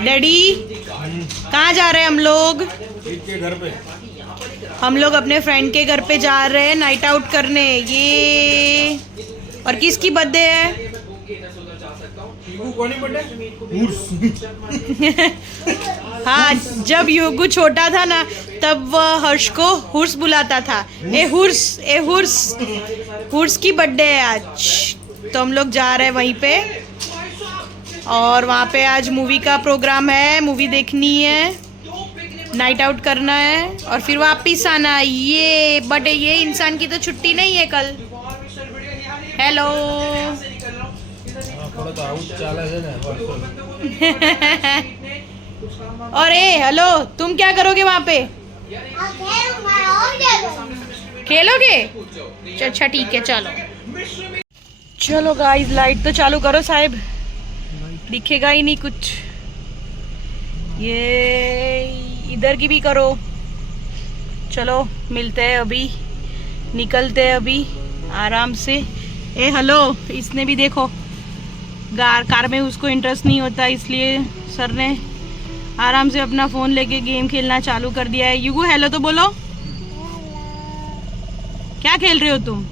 डैडी कहाँ जा रहे हैं हम लोग? के घर पे। हम लोग अपने फ्रेंड के घर पे जा रहे हैं नाइट आउट करने। ये और किसकी बर्थडे है? हाँ, जब युगु छोटा था ना तब वह हर्ष को हुर्स बुलाता था। ए हुर्स की बर्थडे है आज, तो हम लोग जा रहे हैं वहीं पे। और वहाँ पे आज मूवी का प्रोग्राम है, मूवी देखनी है, नाइट आउट करना है और फिर वापिस आना है। ये बट ये इंसान की तो छुट्टी नहीं है कल। हेलो और हेलो, तुम क्या करोगे वहाँ पे? खेलोगे? अच्छा ठीक है, चलो चलो गाइस, लाइट तो चालू करो साहब, दिखेगा ही नहीं कुछ। ये इधर की भी करो। चलो मिलते हैं अभी, निकलते हैं अभी आराम से। हेलो, इसने भी देखो कार में उसको इंटरेस्ट नहीं होता, इसलिए सर ने आराम से अपना फोन लेके गेम खेलना चालू कर दिया है। युगु हेलो तो बोलो, क्या खेल रहे हो तुम?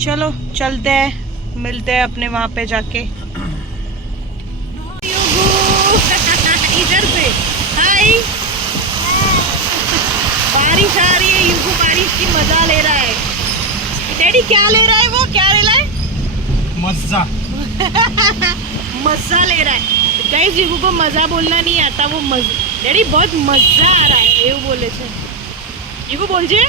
चलो चलते हैं, मिलते हैं अपने वहां पे जाके। इधर से हाय। बारिश आ रही है, युगु बारिश की मजा ले रहा है। डैडी क्या ले रहा है वो? क्या ले रहा है? मजा मजा ले रहा है गाइस। युगु को मजा बोलना नहीं आता, वो डैडी बहुत मजा आ रहा है એવું બોલે છે। युगु बोलजे।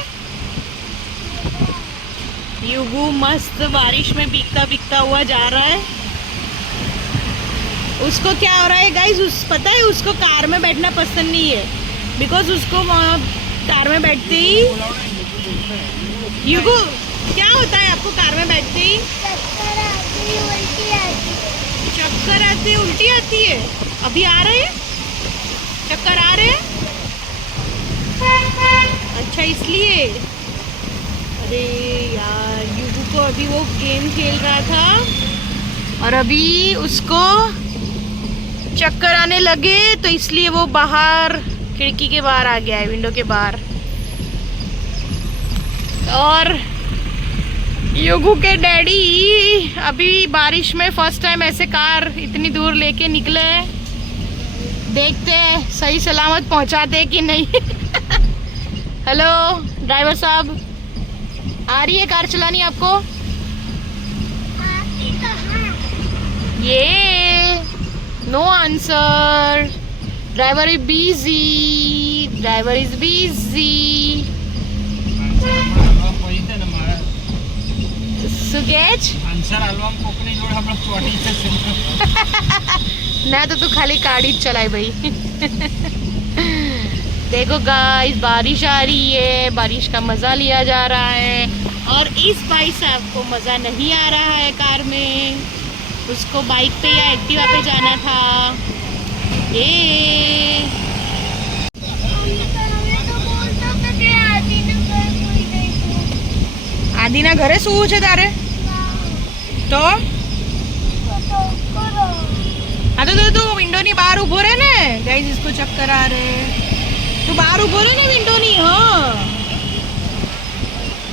युगु मस्त बारिश में भीगता भीगता हुआ जा रहा है। उसको क्या हो रहा है गाइस, पता है उसको कार में बैठना पसंद नहीं है, बिकॉज उसको कार में बैठते ही युगु क्या होता है आपको कार में बैठते ही? चक्कर आती है, उल्टी आती है। अभी आ रहे हैं चक्कर, आ रहे हैं? अच्छा इसलिए। अरे यार, युगु को अभी वो गेम खेल रहा था और अभी उसको चक्कर आने लगे, तो इसलिए वो बाहर खिड़की के बाहर आ गया है, विंडो के बाहर। और युगु के डैडी अभी बारिश में फर्स्ट टाइम ऐसे कार इतनी दूर लेके निकले हैं। देखते हैं सही सलामत पहुंचाते कि नहीं। हेलो ड्राइवर साहब, आ रही है कार चलानी आपको? ये no answer, driver is busy, driver is busy. Suggest answer आलवाम कोकणी जोड़ हम लोग चोटी से ना, तो तू खाली गाड़ी चलाई भाई। देखो गाइस, बारिश आ रही है, बारिश का मजा लिया जा रहा है। और इस भाई साहब को मजा नहीं आ रहा है कार में, उसको बाइक पे या एक्टिवा पे जाना था। ये आदिना घरे શું છે તારે? તો हाँ तो तू विंडो ની બહાર ઊભો રહે ને। गाइस इसको चक्कर आ रहे, तू बाहर ऊपर है ना विंडो नहीं। हाँ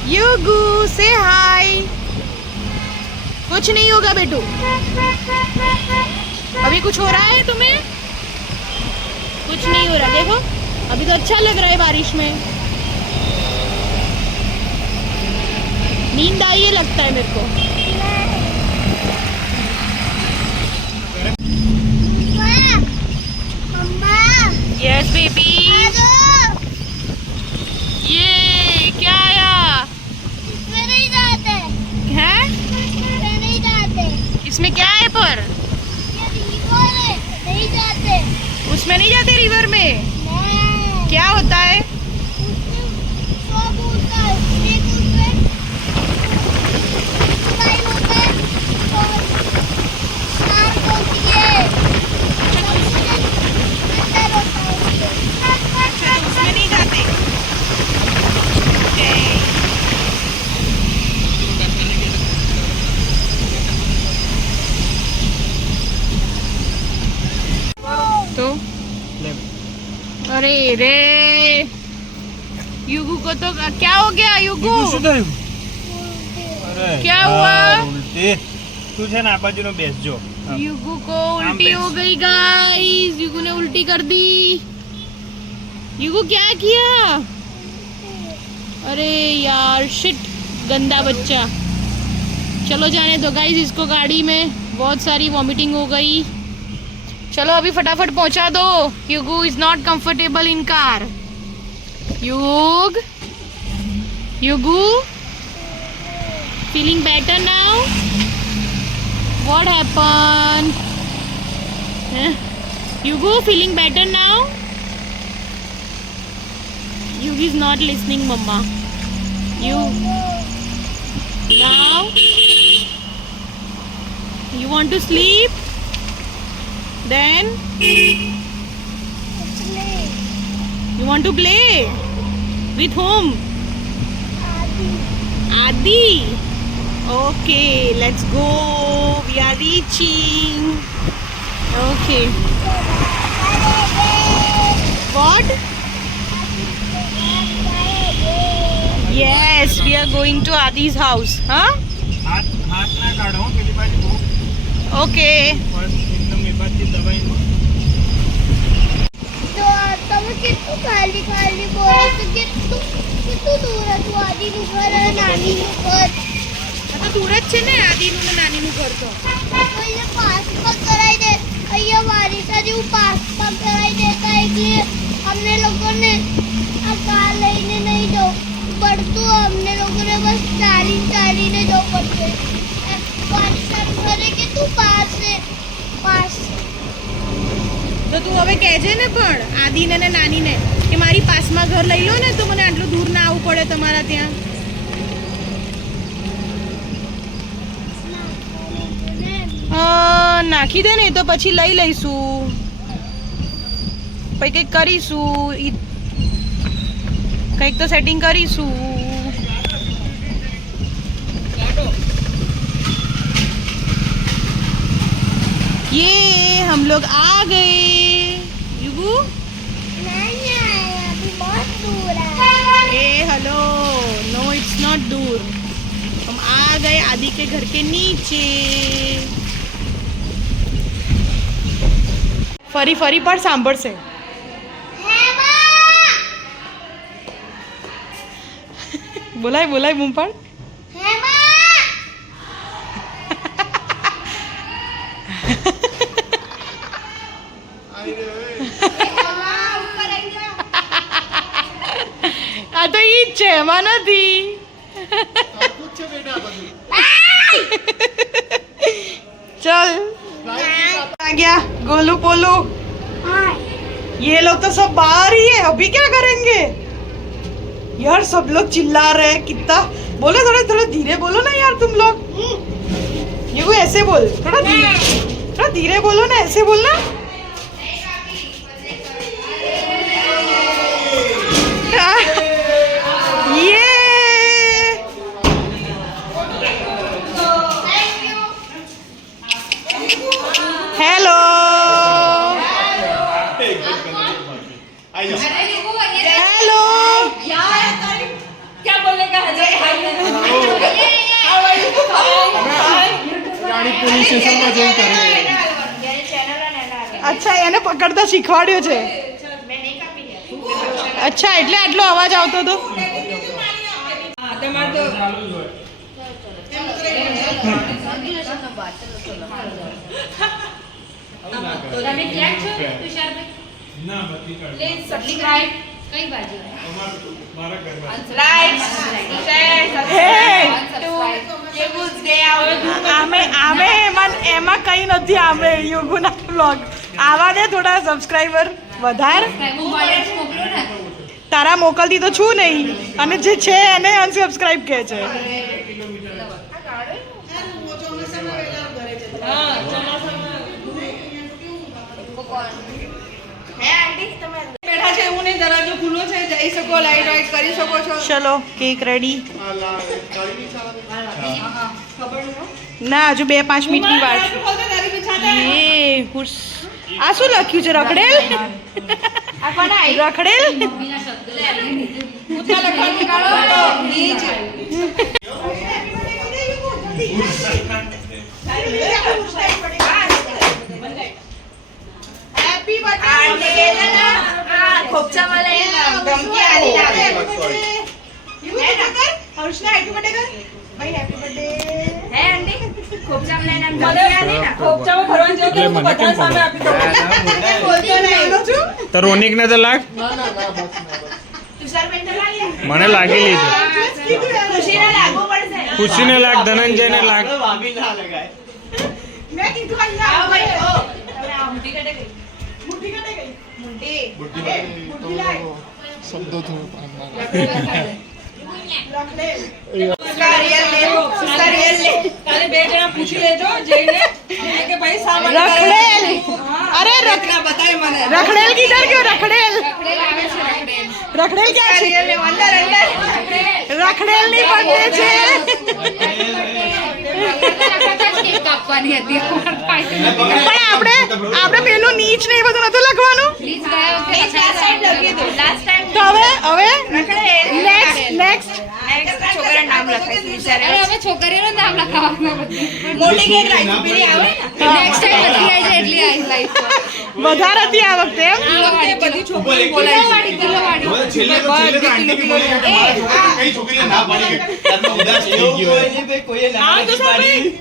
युगु से हाय। कुछ नहीं होगा बेटू, अभी कुछ हो रहा है तुम्हें? कुछ नहीं हो रहा, देखो अभी तो अच्छा लग रहा है बारिश में। नींद आई है लगता है मेरे को। Yes baby. ये क्या आया? इसमें नहीं जाते हैं? इसमें नहीं जाते। इसमें क्या है पर? ये रिवर है, नहीं जाते। उसमें नहीं जाते रिवर में? नहीं। क्या होता है? उसमें सब होता है, एक उसमें स्लाइड होता है और शार्क होती है, अंदर होता है उसके। अच्छा, उसमें नहीं जाते। ओके। अरे रे युगू को तो क्या हो गया युगू શું થયું? અરે क्या યાર, हुआ? ઉલટી. તું છે ને આ બાજુનો બેસજો. હા. युगू को उल्टी हो गई गाइस युगू ने उल्टी कर दी युगू क्या किया अरे यार शिट गंदा बच्चा चलो जाने दो गाइस इसको गाड़ी में बहुत सारी वॉमिटिंग हो गई चलो अभी फटाफट पहुंचा दो युगू is not comfortable in car युगू feeling better now What happened? Yugu feeling better now? Yugi is not listening, Mama. You now? You want to sleep? Then you want to play? With whom? Adi. Okay, let's go. We are reaching. Okay. What? Yes, we are going to Adi's house. Huh? હાથ ના કાઢો હો, પેલી બાજુ બહુ. Okay. પણ એકદમ એ બાજુથી દબાઈને. તો તમે કેટલું ખાલી ખાલી બોલો છો કેટલું દૂર હતું આદિનું ઘર અને નાનીનું ઘર તો દૂર જ છે ને આદિનું ને નાનીનું ઘર તો અહીંયા પાસમાં કરાવી દે અહીંયા વારીસા જેવું પાસમાં કરાવી દેતા એટલે અમને લોકોને આ કાર લઈને નહીં જવું પડતું અમને લોકોને બસ ચાલીને જવું પડશે વારીસાનું ઘરે કેટલું પાસ તો તું હવે કહેજે ને પણ આદિને ને નાનીને કે મારી પાસમાં ઘર લઈ લો ને તો મને આટલું દૂર ના આવવું પડે તમારા ત્યાં નાખી દે ને તો પછી લઈ લઈશું પછી કંઈક કરીશું કંઈક તો સેટિંગ કરીશું ये हम लोग आ गए युगू नहीं आया अभी बहुत दूर है ए हेलो नो इट्स नॉट दूर हम आ गए आदि के घर के नीचे ફરી ફરી પણ સાંભળશે બોલાય બોલાય બૂમ પણ આ તો ઈ જ છે એમાં નથી चल आ गया गोलू पोलू ये लोग तो सब बाहर ही है अभी क्या करेंगे यार सब लोग चिल्ला रहे हैं कितना बोलो थोड़ा धीरे बोलो ना यार तुम लोग ये कोई ऐसे बोल थोड़ा धीरे बोलो ना ऐसे बोलना ये हेलो हेलो क्या बोलेगा પોલીસ સ્ટેશનમાં જઈને કરે. અચ્છા એને પકડતા શીખવાડ્યો છે અચ્છા એટલે આટલો અવાજ આવતો હતો તમારે તો ચાલુ જ હોય. તમે ક્યાં છો તુષારભાઈ ના નથી કાઢી. પ્લીઝ સબસ્ક્રાઇબ કઈ બાજુ મારા ઘરમાં આમે એમાં કઈ નથી આમે યુગુના બ્લોગ આવા દે થોડા સબસ્ક્રાઇબર વધાર મોકલો ને તારા મોકલતી તો છું નહીં અને જે છે એને અનસબસ્ક્રાઇબ કહે છે બેઠા છે એવું નહીં દરવાજો ખુલ્લો છે જઈ શકો લાઈટ વાઈટ કરી શકો છો ચલો કેક રેડી ના હજુ 2-5 મિનિટની વાર છે તારી પીછા એ આ શું લખ્યું છે રખડેલ આ કોને આવી? રખડેલ ઉત્તર લખવાનું કાઢો તો નીચ. Happy birthday. ખોપચામાં લઈને ધમકી આલી લાવે. હર્ષને હેપી બર્થડે કર. ભાઈ હેપી બર્થડે. હે આંટી ખોપચામાં લઈને આમ ધમકી આલી ને. ખોપચામાં ભરવાનું જેવું કે હું બધા સામે આપી દઉં. બોલતો નહીં. તો રોનિક ને તો લાગ તુષાર બેન તો લાગે. મને લાગી લીધું ખુશીને લાગવું પડશે. ખુશીને લાગ ધનંજય ને લાગ મેં કીધું અહીંયા આવો ભાઈ. ઓ તમે આ મુઠ્ઠી કટે ગઈ. મુઠ્ઠી કટે ગઈ. મુઠ્ઠી. મુઠ્ઠી લાય. શબ્દો થોડો કાલે બે જણા પૂછી લેજો જઈને કે ભાઈ શા માટે રખડેલ. અરે રખડા બતાય મને. રખડેલ કિધર ગયો? રખડેલ રખડેલ ક્યાં છે? અંદર અંદર રખડેલ ની બર્થડે છે. પણ આપણે પેલું નીચ ને એ બધું નતું લખવાનું. તો હવે નેક્સ્ટ છોકરાનું નામ લખાય છે વિચારે. હવે છોકરીઓનું નામ લખાવવાનું મોટી કેક રાખી પેલી આવે ને નેક્સ્ટ ટાઈમ બધી આવી જાય એટલી આવી લાઈફમાં વધારે હતી આ વખતે એમ. તે બધી છોકરી બોલાવી છે. કિલોવાળી છેલ્લે તો આંટી બી બોલી કે મારા કઈ છોકરીને ના પાડી કે તારનો ઉદાસ થઈ ગયો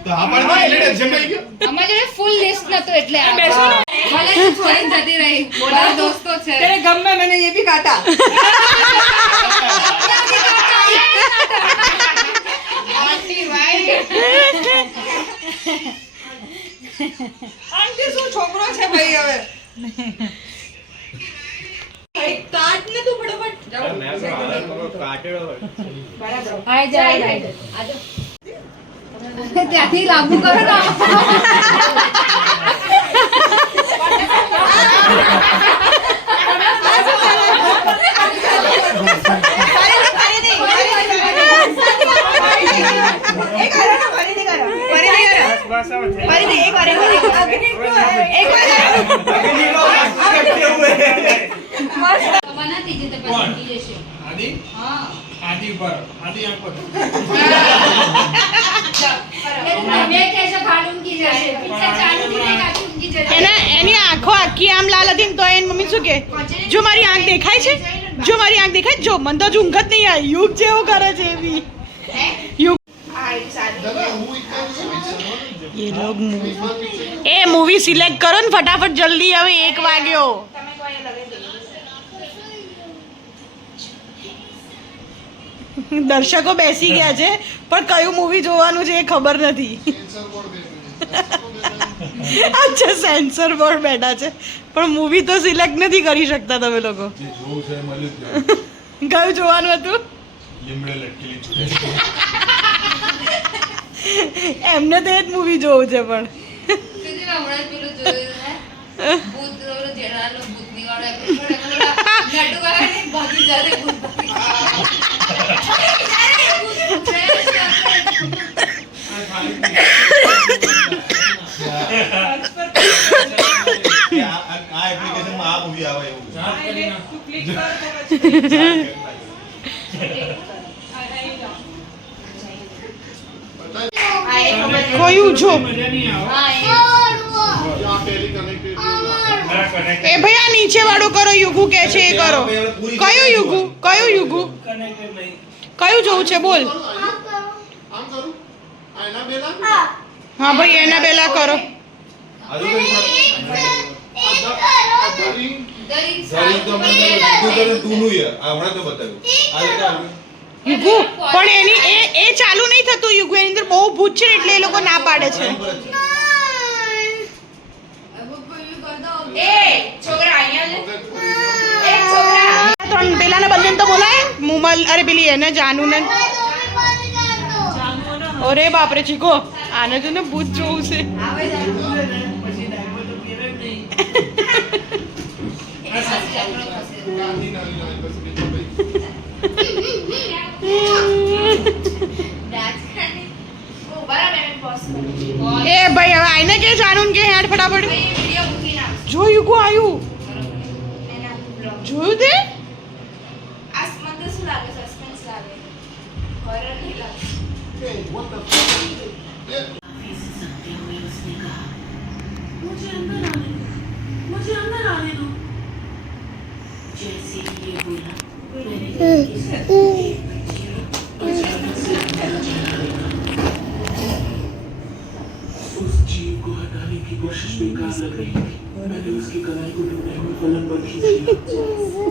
તો હા પાડી એટલે એક્ઝામ થઈ ગયો અમારી જોડે ફૂલ લિસ્ટ નતો એટલે આ ભલે તું છોડીને જતી રહી મારા દોસ્તો છે तेरे गम में मैंने ये भी काटा. આંટી શું છોકરો છે ભાઈ હવે. કાટ ને તું ફટાફટ. આઈ જાય ત્યાંથી લાંબુ કરો ને બનાતી જ તે પછી જશે આદિ હા આદિ પર આદિ આંખ પર મેં कैसे ભાડુંકી જશે પિક્ચર ચાલુ થી એક આખી જશે એની આંખો આખી આમ લાલ હતી ને તો એની મમ્મી શું કે, જો મારી આંખ દેખાય છે, જો મારી આંખ દેખાય છે, જો મને તો ઊંઘ જ નહીં આવી. યુગ જેવું કરે છે એવી. યુગ ये लोग ए मूवी सिलेक्ट करो ने फटाफट जल्दी. હવે 1 વાગ્યો. દર્શકો બેસી ગયા છે પણ કયું મૂવી જોવાનું છે એ ખબર નથી. અચ્છા સેન્સર બોર્ડ બેઠા છે પણ મૂવી તો સિલેક્ટ નથી કરી શકતા તમે લોકો. કયું જોવાનું હતું? એમને તો એ જ મૂવી જોવું છે પણ સુધી હમણાં જ પેલું જોયું હે ભૂત ઓલો જેઠાલાલ ભૂતની વાળો એપિસોડ નાટુ વાળા ને ભાગી જાય ભૂત ભાગી આ એપ્લિકેશનમાં આ મૂવી આવે એવું તું ક્લિક કર તો પછી. કયું જો મજા નહીં આવે એ ભાઈ આ નીચે વાળું કરો. યુગુ કે છે એ કરો. કયું યુગુ? કયું યુગુ? કયું જોવું છે બોલ. હા ભાઈ એના પહેલા કરો. યુગુ પણ એની એ ચાલુ નહીં થતું. યુગુ એની અંદર બહુ ભૂત છે એટલે એ લોકો ના પાડે છે. એ છોકરા અહીંયા લે. એ છોકરા ત્રણ પેલાને બંને તો બોલાય. મુમલ અરે પેલી એને જાનુ ને. અરે બાપરે ચીકો આને જો ને ભૂત જોવું છે. એ ભાઈ હવે આઈને કે જાનુ કે હેડ ફટાફટ. જો યુગુ આવ્યું. જોયું તે આ મને શું લાગે સસ્પેન્સ લાગે હોરર નહીં લાગે उस जीव को हटाने की कोशिश बेकार लग रही थी। मैंने उसकी कलाई को ढूंढने में फलन पर खींच लिया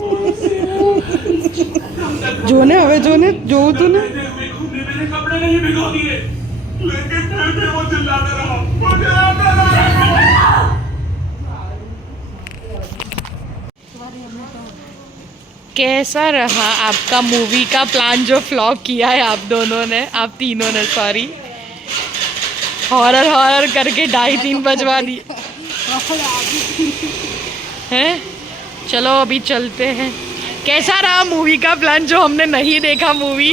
और उसे જોને હવે જોને જોવું તું ને बहते हुए खून ने मेरे कपड़े नहीं भिगो दिए, लेकिन फिर भी वो चिल्लाता रहा, मुझे अंदर आना। कैसा रहा आपका मूवी का प्लान जो फ्लॉप किया है आप दोनों ने, आप तीनों ने, सॉरी, हॉरर हॉरर करके 2:30-3 बजवा दिए हैं। चलो अभी चलते हैं। कैसा रहा मूवी का प्लान जो हमने नहीं देखा मूवी?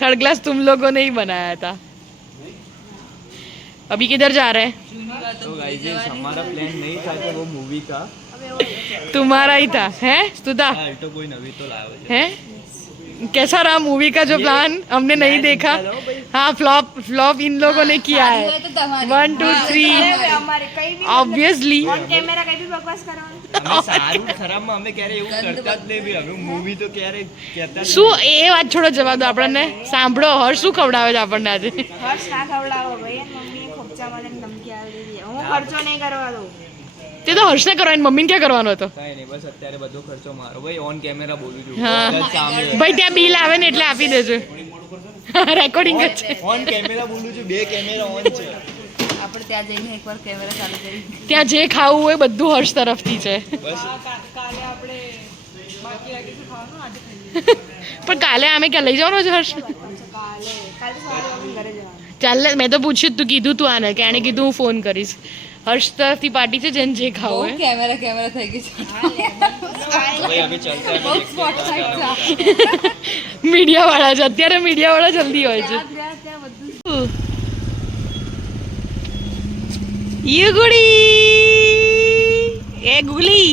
थर्ड क्लास तुम लोगों ने ही बनाया था। अभी किधर जा रहे हैं? तो गाइस हमारा प्लान नहीं था कि वो मूवी का तुम्हारा ही था, हैं स्तुता? तो कोई नवी तो लाया हैं? कैसा रहा मूवी का जो प्लान हमने नहीं देखा? हाँ, फ्लॉप इन लोगों ने किया है। 1 2 3 અમારે કઈ બી ऑब्वियसली ઓન કેમેરા કઈ બી બકવાસ કરવાનું અમે સારું ખરાબમાં અમે ક્યારે એવું કરતા જ નહીં, અમે મૂવી તો ક્યારે કહેતા જ શું એ વાત છોડો, જવાબ દો આપણને. સાંભળો, હર્ષ શું ખવડાવે છે આપણને આજે? હર્ષ ના ખવડાવો ભાઈ મમ્મીએ ખોપચામાં લઈને ધમકી આપી દીધી હું ખર્ચો નહીં કરવા દઉં તે તો હર્ષને કરવાનો, મમ્મીને ક્યાં કરવાનો હતો? કાંઈ નહીં, બસ અત્યારે બધો ખર્ચો મારો ભાઈ, ઓન કેમેરા બોલું છું. હા. બધા સામે ભાઈ ત્યાં બિલ આવે ને એટલે આપી દેજો. રેકોર્ડિંગ જ છે. ઓન કેમેરા બોલું છું, 2 કેમેરા ઓન છે. આપણે ત્યાં જઈને એકવાર કેમેરા ચાલુ કરી ત્યાં જે ખાવું હોય બધું હર્ષ તરફથી છે. પણ કાલે અમે ક્યાં લઈ જવાનો છે હર્ષ? કાલે સવારે મમ્મી ઘરે જવાનું ચાલ, મેં તો પૂછ્યું તું, કીધું તું આને કે એણે કીધું હું ફોન કરીશ. હર્ષ તરફથી પાર્ટી છે, જેને જે ખાવું હોય. કેમેરા થઈ ગઈ છે ભાઈ અભી ચલતા બહુ સ્પોટ સાઈડ છે મીડિયા વાળા છે અત્યારે, મીડિયા વાળા જલ્દી હોય છે. ત્યાં બધું ये गुड़ी, ए गुगली,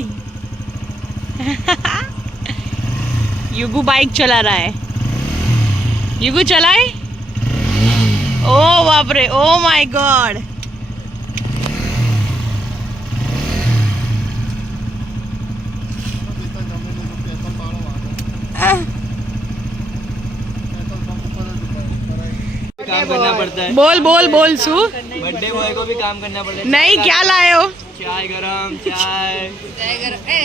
युगू बाइक चला रहा है. युगू चलाए? ओ बाप रे, ओ माय गॉड. काम करना पड़ता है, बोल बोल बोल सू. बर्थडे बॉय को भी काम करना पड़ता है. नहीं, क्या लाए हो? चाय गरम, चाय चाय चाय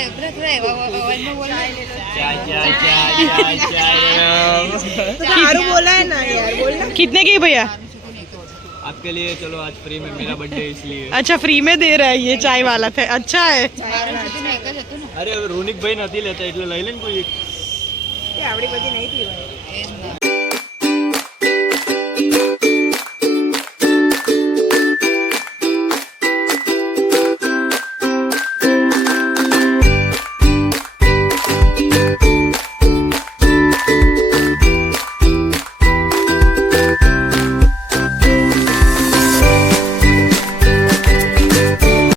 चाय चाय चाय गरम. સારું બોલાય ના યાર બોલ ના कितने की भैया? आपके लिए चलो आज फ्री में, मेरा बर्थडे इसलिए. अच्छा, फ्री में दे रहा है ये चाय वाला थे. अच्छा है. અરે રોનિક ભાઈ નથી લેતા એટલે લઈ લે ને કોઈ એક. એ આવડી બધી નહીં પીવાય